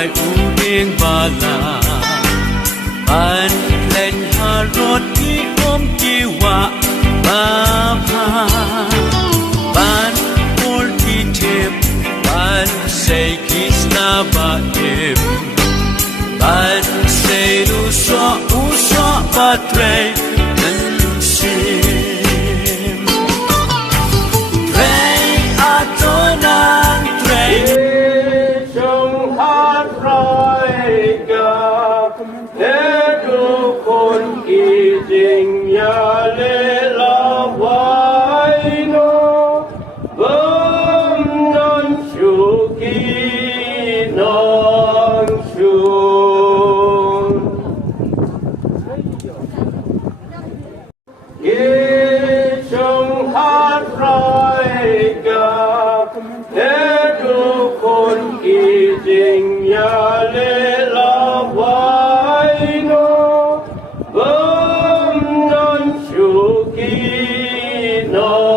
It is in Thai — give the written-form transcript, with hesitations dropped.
ายอูเรียงบาลาบันเล่นหารถที่อมกีวะบาพาบันพูดที่เทพบันเซกิสนาบาเอมบันเซรุสวะอุสวะบาเทรนันเซมเทรอาโตนันเทรจงหัดรอยกับเธอทุกคนอีจริงอย่าเลละไว้โนบังนันชูกีนองชูจงหัดรอยกับเธอทุกคนอีจริงอย่าเลละไว้โนบังนันชูกีนอง